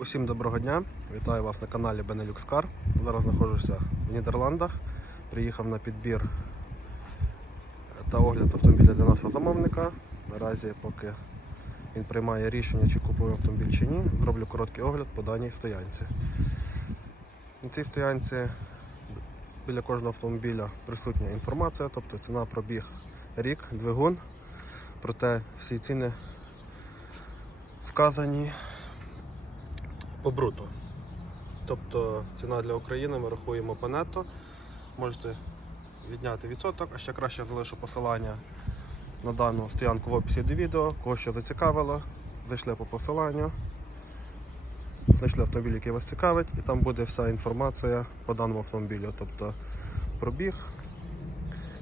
Усім доброго дня! Вітаю вас на каналі Benelux Car. Зараз знаходжуся в Нідерландах. Приїхав на підбір та огляд автомобіля для нашого замовника. Наразі, поки він приймає рішення, чи купує автомобіль чи ні, зроблю короткий огляд по даній стоянці. На цій стоянці біля кожного автомобіля присутня інформація, тобто ціна пробіг рік, двигун. Проте всі ціни вказані по бруту. Тобто ціна для України ми рахуємо по нетто. Можете відняти відсоток, а ще краще залишу посилання на дану стоянку в описі до відео. Кого що зацікавило, зайшли по посиланню, знайшли автомобіль, який вас цікавить, і там буде вся інформація по даному автомобілю. Тобто пробіг,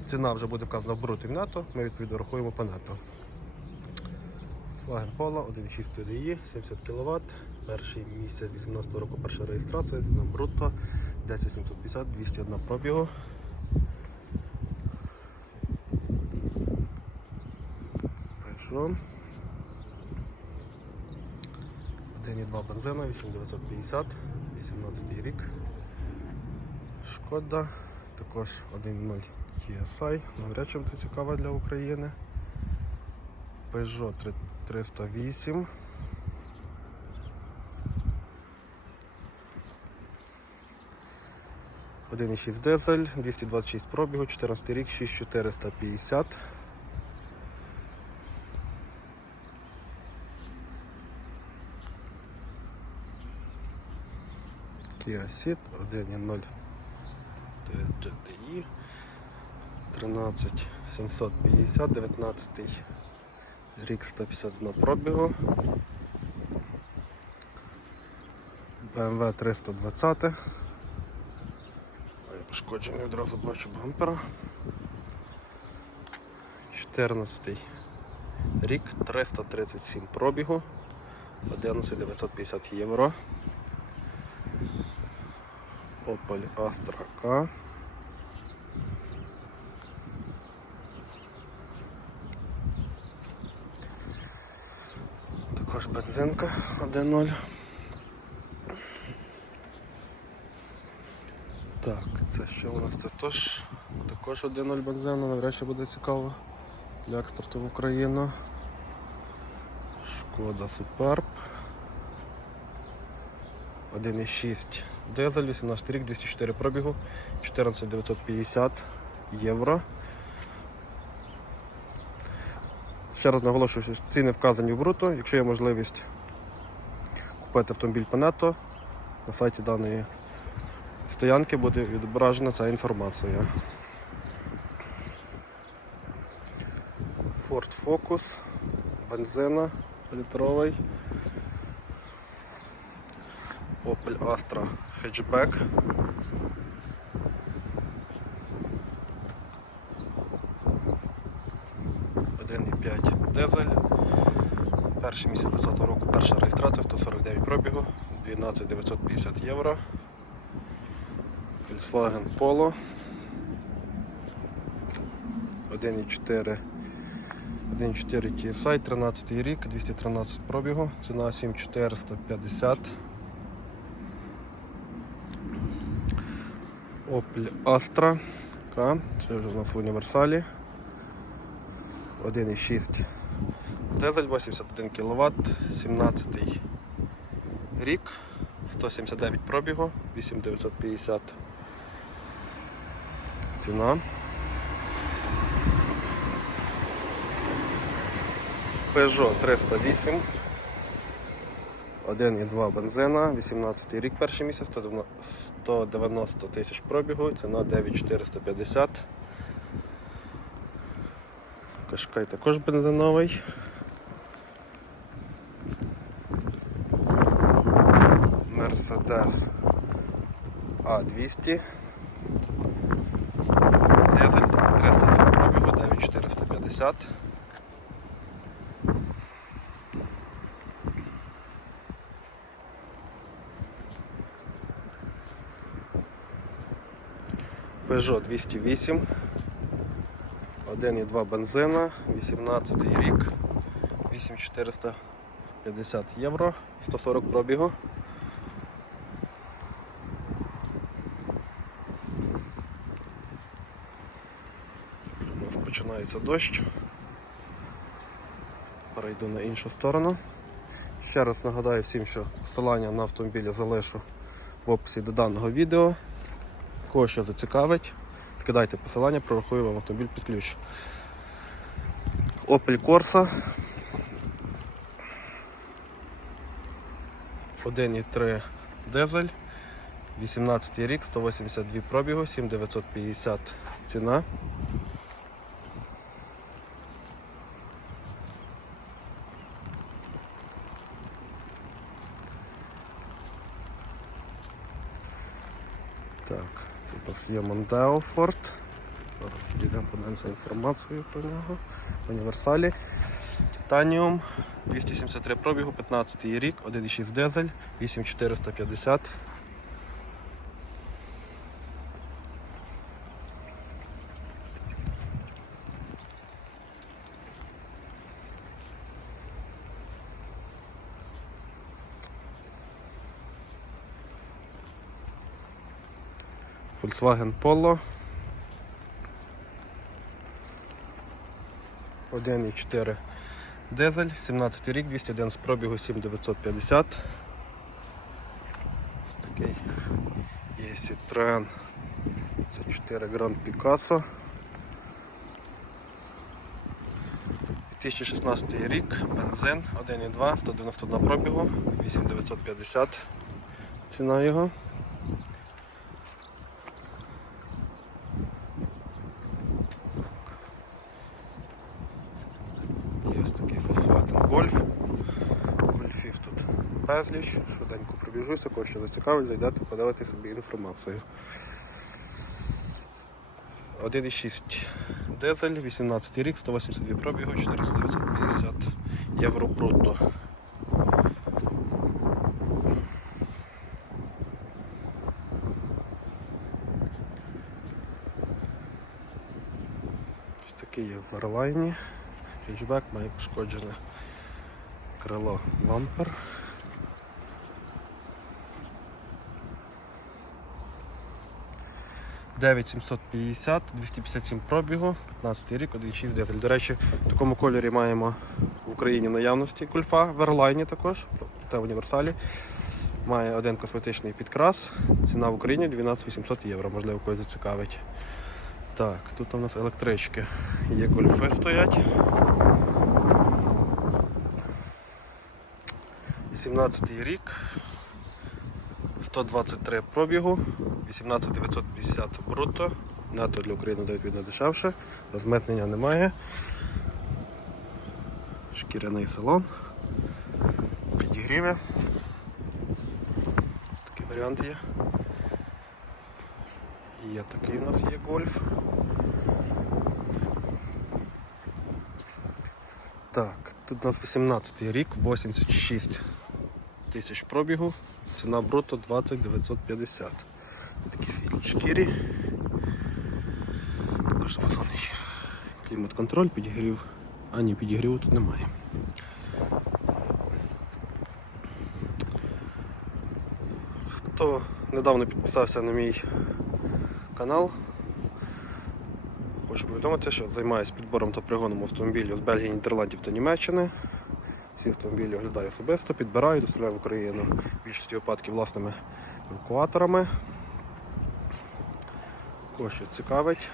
ціна вже буде вказана в брут і в нетто, ми відповідно рахуємо по нетто. Volkswagen Polo 1.6 TDI, 70 кВт. Перший місяць 18 року перша реєстрація, ціна брутто 10750, 201 пробігу. Peugeot. 1,2 бензина, 8950, 18 рік. Шкода, також 1.0 TSI, навряд чи буде цікава для України. Peugeot 308. 1,6 дизель, 226 пробігу, 14 рік, 6450. Kia Ceed 1.0 TGDI 13750, 19 рік 151 пробігу. BMW 320. Пошкоджений одразу бачу бампера. 14 рік, 337 пробігу, 11950 євро. Opel Astra K. Також бензинка 1.0. Так, це що у нас? Це тож, також 1.0 бензину, навряд чи буде цікаво для експорту в Україну. Шкода Суперб. 1.6 дизель, 18 рік, 204 пробігу, 14950 євро. Ще раз наголошую, що ціни вказані в бруто. Якщо є можливість купити автомобіль по нетто, на сайті даної стоянки буде відображена ця інформація. Ford Focus, бензина літровий. Opel Astra 5 дизель. Перший місяць 20 року, перша реєстрація, 149 пробігу, 12 950 євро. Volkswagen Polo. 1,4 1,4 TSI, 13 рік, 213 пробігу, ціна 7450. Opel Astra К. Це вже у нас в універсалі. 1,6 дизель, 81 кВт, 17 рік, 179 пробігу, 8950 ціна. Peugeot 308. 1,2 бензина, 18 рік перший місяць, 190 тисяч пробігу, ціна 9450. Кашкай також бензиновий. Мерседес А200. Дизель 303 пробігу, 9450. Peugeot 208, 1,2 бензина, 18 рік, 8450 євро, 140 пробігу. Починається дощ. Перейду на іншу сторону. Ще раз нагадаю всім, що посилання на автомобіль залишу в описі до даного відео. Кого що зацікавить, скидайте посилання, прорахую вам автомобіль під ключ. Opel Corsa 1,3 дизель, 18 рік, 182 пробігу, 7950 ціна. Так, тут у нас є Ford. Зараз підійдемо, подивимося інформацію про нього. Універсалі. Титаніум 273 пробігу, 15 рік, 1,6 дизель, 8450. Volkswagen Polo. 1,4 дизель, 17 рік, 201 з пробігу 7950. Ось такий є Citroen C4 Grand Picasso. 2016 рік, бензин 1,2, 191 пробігу, 8950 ціна його. Є ось такий Volkswagen Golf. Гольфів тут безліч. Швиденько пробіжуся, кого що зацікавить, зайдете, подавати собі інформацію. 1,6 дизель, 18 рік, 182 пробігу, 4950 євро брутто. Ось такий є в Airline. Хетчбек має пошкоджене крило бампер. Дев'ять 750, 257 пробігу, 15 рік, 1,6 дизель. До речі, в такому кольорі маємо в Україні в наявності кульфа в Airline також, та в універсалі. Має один косметичний підкрас. Ціна в Україні 12 800 євро, можливо, когось зацікавить. Так, тут у нас електрички. Є гольфи стоять. 17 рік, 123 пробігу, 18950 брутто, НАТО для України дають відно дешевше, розмитнення немає. Шкіряний салон, підігріви. Такий варіант є. Є такий у нас є гольф. Так, тут у нас 18 рік, 86 тисяч пробігу, ціна бруто 20 950. Такі світлі шкірі. Також фасонний клімат-контроль, підігрів. А ні, підігріву тут немає. Хто недавно підписався на мій канал, Хочу повідомити, що займаюся підбором та пригоном автомобілів з Бельгії, Нідерландів та Німеччини. Всі автомобілі оглядаю особисто, підбираю, доставляю в Україну в більшості випадків власними евакуаторами. Кого що цікавить,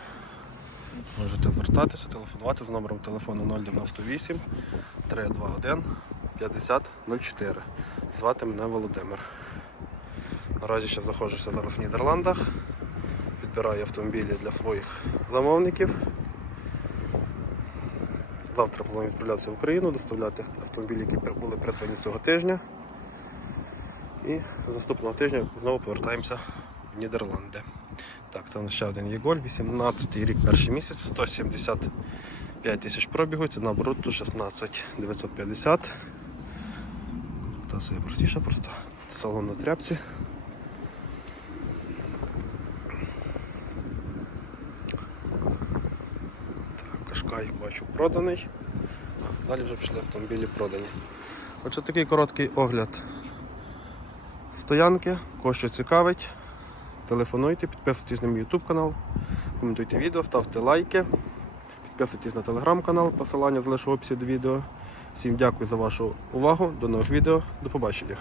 можете звертатися, телефонувати з номером телефону 098 321 5004. Звати мене Володимир. Наразі ще знаходжуся зараз в Нідерландах підбираю автомобілі для своїх замовників. Завтра планую відправлятися в Україну, доставляти автомобілі, які були придбані цього тижня. І з наступного тижня знову повертаємося в Нідерланди. Так, це у нас ще один Єголь, 18 рік, перший місяць, 175 тисяч пробігу, ціна брутто 16 950. Та своя простіша просто. Салон на тряпці. Кашкай бачу проданий. Далі вже пішли автомобілі продані. Отже, такий короткий огляд стоянки. Кого що цікавить, телефонуйте, підписуйтесь на мій YouTube канал, коментуйте відео, ставте лайки, Підписуйтесь на телеграм-канал, посилання залишу в описі до відео. Всім дякую за вашу увагу. До нових відео. До побачення.